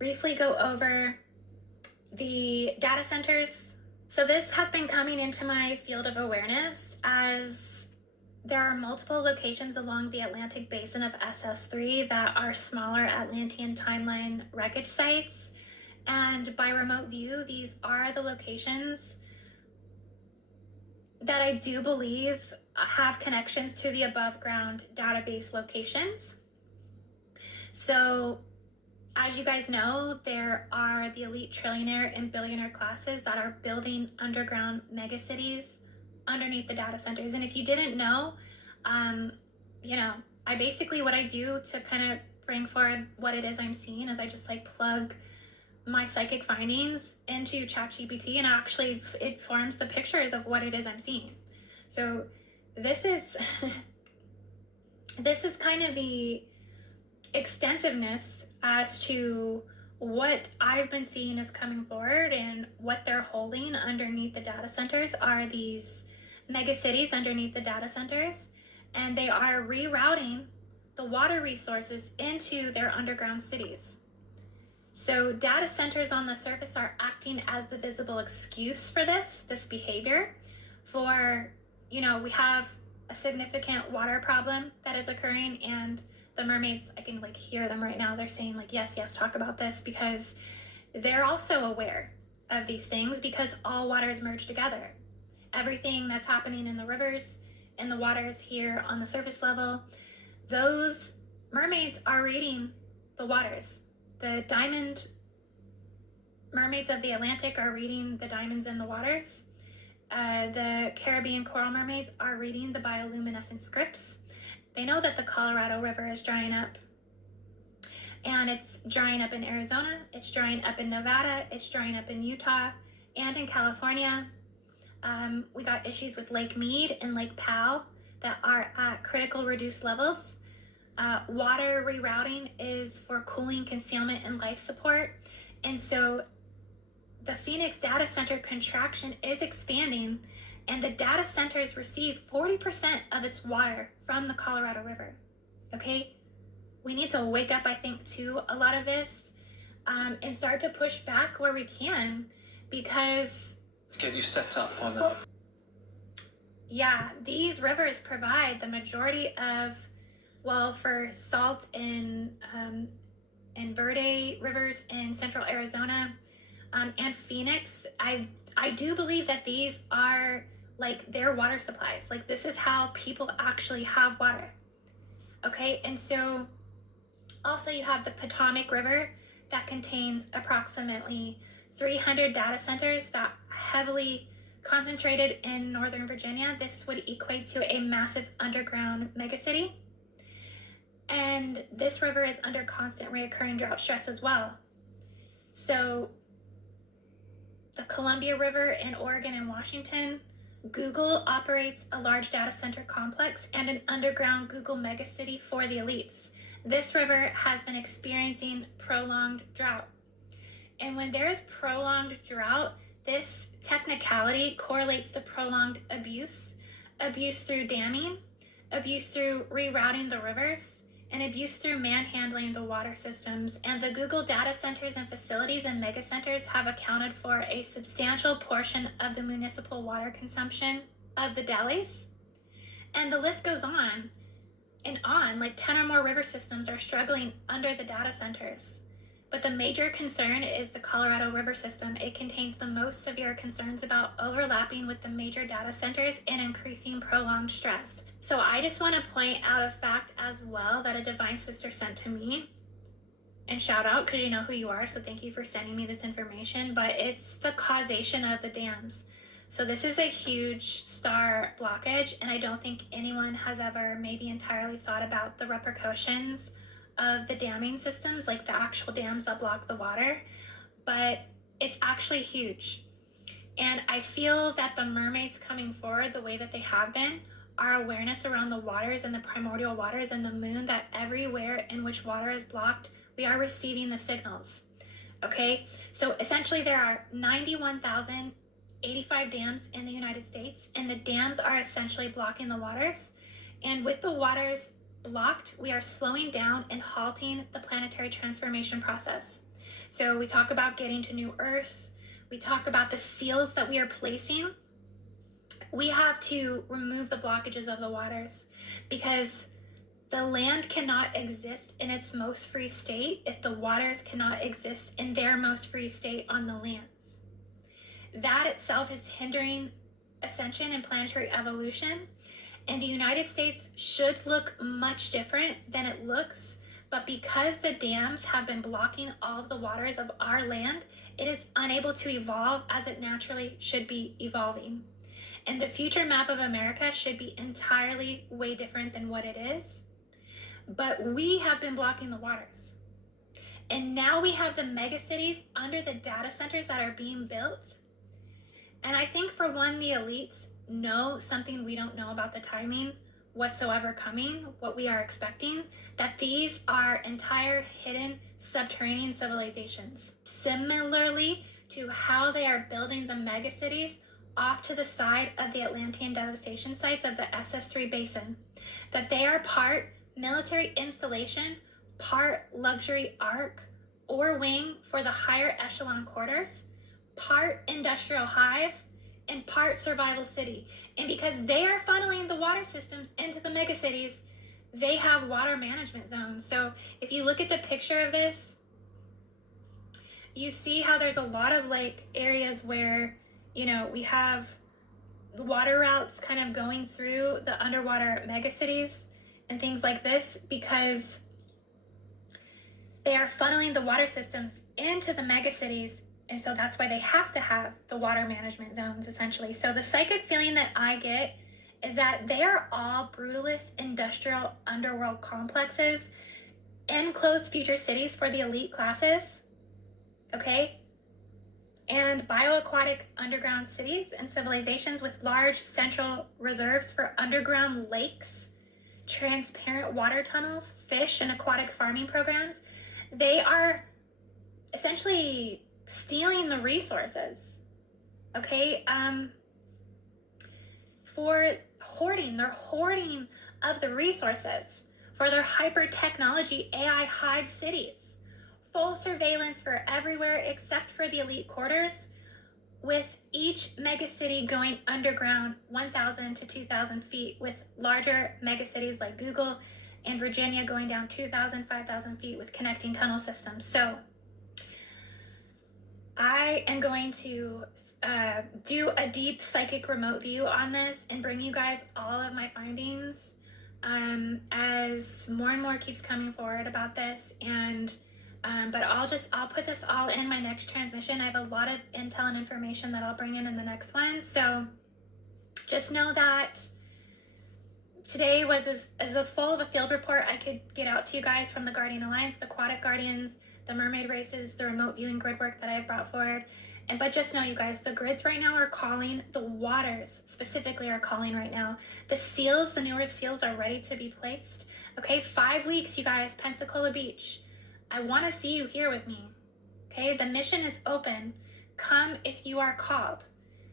briefly go over the data centers. So this has been coming into my field of awareness as there are multiple locations along the Atlantic basin of SS3 that are smaller Atlantean timeline wreckage sites. And by remote view, these are the locations that I do believe have connections to the above ground database locations. So as you guys know, there are the elite trillionaire and billionaire classes that are building underground megacities underneath the data centers. And if you didn't know, I basically, what I do to kind of bring forward what it is I'm seeing is I just like plug my psychic findings into ChatGPT, and actually it forms the pictures of what it is I'm seeing. So this is this is kind of the extensiveness as to what I've been seeing is coming forward, and what they're holding underneath the data centers are these mega cities underneath the data centers, and they are rerouting the water resources into their underground cities. So data centers on the surface are acting as the visible excuse for this behavior. For, we have a significant water problem that is occurring, and the mermaids, I can like hear them right now. They're saying like, yes, talk about this, because they're also aware of these things, because all waters merge together. Everything that's happening in the rivers and the waters here on the surface level, those mermaids are reading the waters. The diamond mermaids of the Atlantic are reading the diamonds in the waters. The Caribbean coral mermaids are reading the bioluminescent scripts. They know that the Colorado River is drying up, and it's drying up in Arizona, it's drying up in Nevada, it's drying up in Utah, and in California. We got issues with Lake Mead and Lake Powell that are at critical reduced levels. Water rerouting is for cooling, concealment, and life support. And so the Phoenix data center contraction is expanding, and the data centers receive 40% of its water from the Colorado River. Okay? We need to wake up, I think, to a lot of this, and start to push back where we can, because... To get you set up on that. Yeah, these rivers provide the majority of, for salt in Verde rivers in central Arizona, and Phoenix, I do believe that these are like their water supplies. Like, this is how people actually have water. Okay, and so also you have the Potomac River that contains approximately 300 data centers that heavily concentrated in Northern Virginia. This would equate to a massive underground megacity. And this river is under constant reoccurring drought stress as well. So the Columbia River in Oregon and Washington, Google operates a large data center complex and an underground Google megacity for the elites. This river has been experiencing prolonged drought. And when there is prolonged drought, this technicality correlates to prolonged abuse through damming, abuse through rerouting the rivers, and abuse through manhandling the water systems. And the Google data centers and facilities and megacenters have accounted for a substantial portion of the municipal water consumption of the delis. And the list goes on and on. Like 10 or more river systems are struggling under the data centers. But the major concern is the Colorado River system. It contains the most severe concerns about overlapping with the major data centers and increasing prolonged stress. So I just want to point out a fact as well that a divine sister sent to me. And shout out, because you know who you are, so thank you for sending me this information. But it's the causation of the dams. So this is a huge star blockage, and I don't think anyone has ever maybe entirely thought about the repercussions of the damming systems, like the actual dams that block the water, but it's actually huge. And I feel that the mermaids coming forward the way that they have been, our awareness around the waters and the primordial waters and the moon, that everywhere in which water is blocked, we are receiving the signals. Okay, so essentially there are 91,085 dams in the United States, and the dams are essentially blocking the waters. And with the waters blocked, we are slowing down and halting the planetary transformation process. So we talk about getting to new earth. We talk about the seals that we are placing. We have to remove the blockages of the waters, because the land cannot exist in its most free state if the waters cannot exist in their most free state on the lands. That itself is hindering ascension and planetary evolution. And the United States should look much different than it looks. But because the dams have been blocking all of the waters of our land, it is unable to evolve as it naturally should be evolving. And the future map of America should be entirely way different than what it is. But we have been blocking the waters. And now we have the megacities under the data centers that are being built. And I think, for one, the elites know something we don't know about the timing whatsoever coming, what we are expecting, that these are entire hidden subterranean civilizations. Similarly to how they are building the megacities off to the side of the Atlantean devastation sites of the SS3 basin, that they are part military installation, part luxury ark or wing for the higher echelon quarters, part industrial hive, and part survival city. And because they are funneling the water systems into the megacities, they have water management zones. So if you look at the picture of this, you see how there's a lot of like areas where, we have the water routes kind of going through the underwater megacities and things like this, because they are funneling the water systems into the megacities. And so that's why they have to have the water management zones, essentially. So the psychic feeling that I get is that they are all brutalist industrial underworld complexes, enclosed future cities for the elite classes, okay? And bioaquatic underground cities and civilizations with large central reserves for underground lakes, transparent water tunnels, fish, and aquatic farming programs. They are essentially stealing the resources, okay? For hoarding. They're hoarding of the resources for their hyper technology AI hive cities. Full surveillance for everywhere except for the elite quarters, with each megacity going underground 1,000 to 2,000 feet, with larger megacities like Google and Virginia going down 2,000, 5,000 feet with connecting tunnel systems. So I am going to do a deep psychic remote view on this and bring you guys all of my findings as more and more keeps coming forward about this. And but I'll put this all in my next transmission. I have a lot of intel and information that I'll bring in the next one. So just know that today was as full of a field report I could get out to you guys from the Guardian Alliance, the Aquatic Guardians, the mermaid races, the remote viewing grid work that I've brought forward. But just know, you guys, the grids right now are calling, the waters specifically are calling right now. The seals, the New Earth seals, are ready to be placed. Okay, 5 weeks, you guys, Pensacola Beach. I want to see you here with me. Okay, the mission is open. Come if you are called.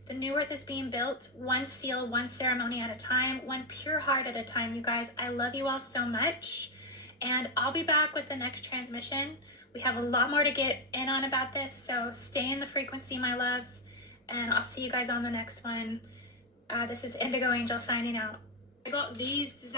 The New Earth is being built, one seal, one ceremony at a time, one pure heart at a time, you guys. I love you all so much. And I'll be back with the next transmission. We have a lot more to get in on about this, so stay in the frequency, my loves, and I'll see you guys on the next one. This is Indigoangel signing out. I got these.